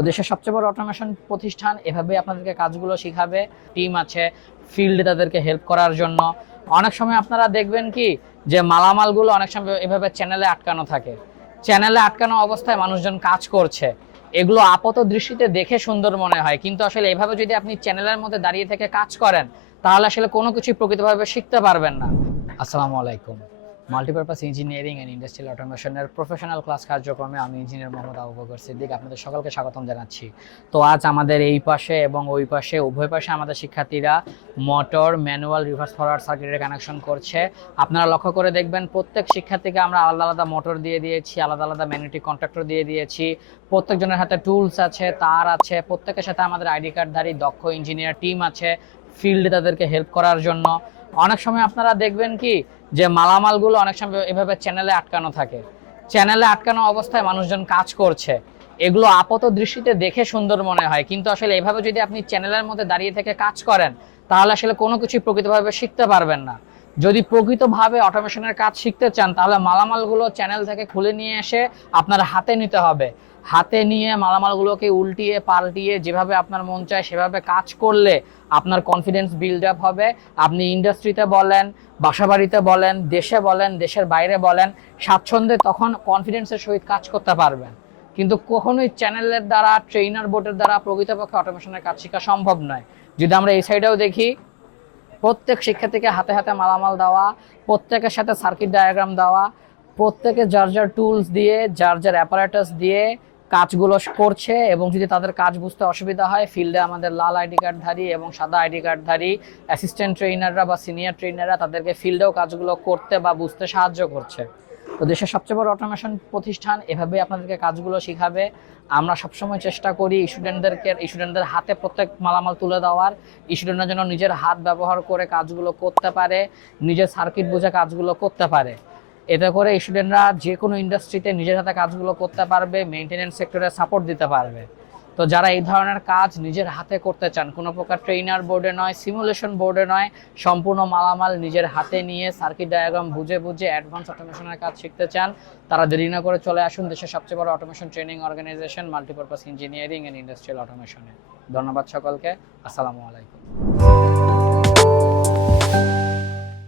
তো দেশের সবচেয়ে বড় অটোমেশন প্রতিষ্ঠান, এভাবে আপনাদেরকে কাজগুলো শিখাবে। টিম আছে ফিল্ডে তাদেরকে হেল্প করার জন্য। অনেক সময় আপনারা দেখবেন কি, যে মালামালগুলো অনেক সময় এভাবে চ্যানেলে আটকানো থাকে। চ্যানেলে আটকানো অবস্থায় মানুষজন কাজ করছে। এগুলো আপাত দৃষ্টিতে দেখে সুন্দর মনে হয়। কিন্তু আসলে এভাবে যদি আপনি চ্যানেলের মধ্যে দাঁড়িয়ে থেকে কাজ করেন, তাহলে আসলে কোনো কিছুই প্রকৃতভাবে শিখতে পারবেন না। আসসালামু আলাইকুম। মাল্টিপারপাস ইঞ্জিনিয়ারিং অ্যান্ড ইন্ডাস্ট্রিয়াল অটোমেশনের প্রফেশনাল ক্লাস কার্যক্রমে আমি ইঞ্জিনিয়ার মোহাম্মদ আবু বকর সিদ্দিক আপনাদের সকলকে স্বাগতম জানাচ্ছি। তো আজ আমাদের এই পাশে এবং ওই পাশে, উভয় পাশে আমাদের শিক্ষার্থীরা মোটর ম্যানুয়াল রিভার্স ফরওয়ার্ড সার্কিটের কানেকশন করছে। আপনারা লক্ষ্য করে দেখবেন প্রত্যেক শিক্ষার্থীকে আমরা আলাদা আলাদা মোটর দিয়ে দিয়েছি, আলাদা আলাদা ম্যাগনেটিক কন্ট্রাক্টর দিয়ে দিয়েছি। প্রত্যেকজনের হাতে টুলস আছে, তার আছে, প্রত্যেকের সাথে আমাদের আইডি কার্ডধারী দক্ষ ইঞ্জিনিয়ার টিম আছে ফিল্ডে তাদেরকে হেল্প করার জন্য। অনেক সময় আপনারা দেখবেন কি যে মালামালগুলো অনেক সময় এভাবে চ্যানেলে আটকানো থাকে। চ্যানেলে আটকানো অবস্থায় মানুষজন কাজ করছে। এগুলো আপাত দৃষ্টিতে দেখে সুন্দর মনে হয়। কিন্তু আসলে এভাবে যদি আপনি চ্যানেলের মধ্যে দাঁড়িয়ে থেকে কাজ করেন, তাহলে আসলে কোনো কিছুই প্রকৃতভাবে শিখতে পারবেন না। যদি প্রকৃতভাবে অটোমেশনের কাজ শিখতে চান, তাহলে মালামালগুলো চ্যানেল থেকে খুলে নিয়ে এসে আপনার হাতে নিতে হবে। হাতে নিয়ে মালামালগুলোকে উল্টিয়ে পাল্টিয়ে যেভাবে আপনার মন চায় সেভাবে কাজ করলে আপনার কনফিডেন্স বিল্ড আপ হবে। আপনি ইন্ডাস্ট্রিতে বলেন, বাসাবাড়িতে বলেন, দেশে বলেন, দেশের বাইরে বলেন, স্বাচ্ছন্দ্যে তখন কনফিডেন্সের সহিত কাজ করতে পারবেন। কিন্তু কখনোই চ্যানেলের দ্বারা ট্রেনার বোর্ডের দ্বারা প্রকৃতপক্ষে অটোমেশনের কাজ শেখা সম্ভব নয়। যদি আমরা এই সাইডেও দেখি প্রত্যেক শিক্ষার্থীকে হাতে হাতে মালামাল দেওয়া, প্রত্যেকের সাথে সার্কিট ডায়াগ্রাম দেওয়া, প্রত্যেকে যার যার টুলস দিয়ে, যার যার অ্যাপারেটাস দিয়ে কাজগুলো করছে এবং যদি তাদের কাজ বুঝতে অসুবিধা হয় ফিল্ডে আমাদের লাল আইডি কার্ডধারী এবং সাদা আইডি কার্ডধারী অ্যাসিস্ট্যান্ট ট্রেনাররা বা সিনিয়র ট্রেনাররা তাদেরকে ফিল্ডেও কাজগুলো করতে বা বুঝতে সাহায্য করছে। তো দেশের সবচেয়ে বড় অটোমেশন প্রতিষ্ঠান, এভাবে আপনাদেরকে কাজগুলো শেখাবে। আমরা সবসময় চেষ্টা করি স্টুডেন্টদেরকে স্টুডেন্টদের হাতে প্রত্যেক মালামাল তুলে দেওয়ার। স্টুডেন্টরা যেন নিজের হাত ব্যবহার করে কাজগুলো করতে পারে, নিজের সার্কিট বুঝে কাজগুলো করতে পারে। এতে করে স্টুডেন্টরা যে কোনো ইন্ডাস্ট্রিতে নিজের হাতে কাজগুলো করতে পারবে মেনটেনেন্স সেক্টরে সাপোর্ট দিতে পারবে। তো যারা এই ধরনের কাজ নিজের হাতে করতে চান, কোনো প্রকার ট্রেনার বোর্ডে নয় সিমুলেশন বোর্ডে নয়, সম্পূর্ণ মালামাল নিজের হাতে নিয়ে সার্কিট ডায়াগ্রাম বুঝে বুঝে অ্যাডভান্স অটোমেশনের কাজ শিখতে চান, তারা দেরি না করে চলে আসুন দেশের সবচেয়ে বড় automation training organization multipurpose engineering and industrial অটোমেশনে ধন্যবাদ সকলকে, আসসালামু আলাইকুম।